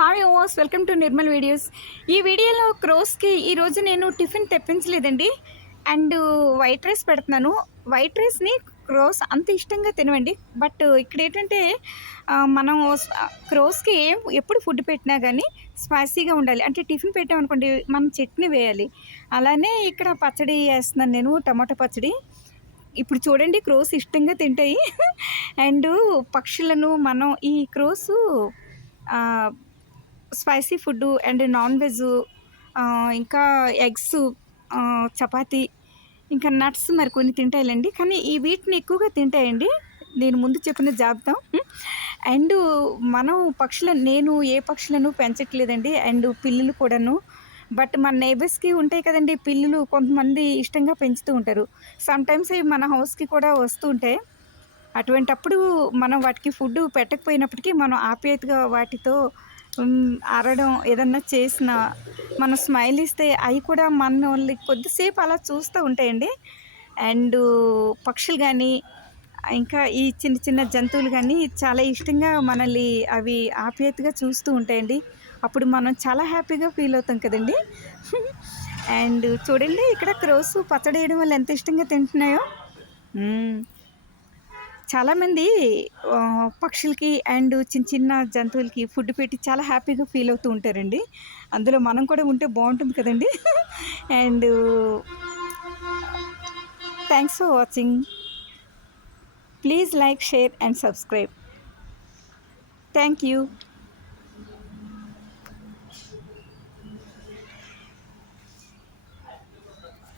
Hi overs, welcome to Nirmal videos. ఈ వీడియోలో క్రోస్కి ఈరోజు నేను టిఫిన్ తెప్పించలేదండి. అండ్ వైట్ రైస్ పెడుతున్నాను. వైట్ రైస్ని క్రోస్ అంత ఇష్టంగా తినవండి. బట్ ఇక్కడ ఏంటంటే మనం క్రోస్కి ఎప్పుడు ఫుడ్ పెట్టినా కానీ స్పైసీగా ఉండాలి. అంటే టిఫిన్ పెట్టామనుకోండి, మనం చట్నీ వేయాలి. అలానే ఇక్కడ పచ్చడి వేస్తున్నాను నేను, టమాటో పచ్చడి. ఇప్పుడు చూడండి, క్రోస్ ఇష్టంగా తింటాయి. అండ్ పక్షులను మనం ఈ Krosur spicy food and non veg, ఇంకా ఎగ్సు, చపాతీ, ఇంకా నట్స్ మరి కొన్ని తింటాయిలెండి. కానీ ఈ వీటిని ఎక్కువగా తింటాయండి, నేను ముందు చెప్పిన జాబితా. అండ్ మనం నేను ఏ పక్షులను పెంచట్లేదండి. అండ్ పిల్లులు కూడాను. బట్ మన నైబర్స్‌కి ఉంటాయి కదండీ పిల్లులు, కొంతమంది ఇష్టంగా పెంచుతూ ఉంటారు. సమ్‌టైమ్స్ అవి మన హౌస్‌కి కూడా వస్తూ ఉంటాయి. అటువంటప్పుడు మనం వాటికి ఫుడ్డు పెట్టకపోయినప్పటికీ మనం ఆప్యాయతగా వాటితో అరవడం, ఏదన్నా చేసినా, మనం స్మైల్ ఇస్తే అవి కూడా మనల్ని కొద్దిసేపు అలా చూస్తూ ఉంటాయండి. అండ్ పక్షులు కానీ, ఇంకా ఈ చిన్న చిన్న జంతువులు కానీ చాలా ఇష్టంగా మనల్ని అవి ఆప్యాయతగా చూస్తూ ఉంటాయండి. అప్పుడు మనం చాలా హ్యాపీగా ఫీల్ అవుతాం కదండీ. అండ్ చూడండి, ఇక్కడ క్రోస్ పచ్చడి వేయడం వల్ల ఎంత ఇష్టంగా తింటున్నాయో. చాలామంది పక్షులకి అండ్ చిన్న చిన్న జంతువులకి ఫుడ్ పెట్టి చాలా హ్యాపీగా ఫీల్ అవుతూ ఉంటారండి. అందులో మనం కూడా ఉంటే బాగుంటుంది కదండి. And thanks for watching. Please like, share and subscribe. Thank you.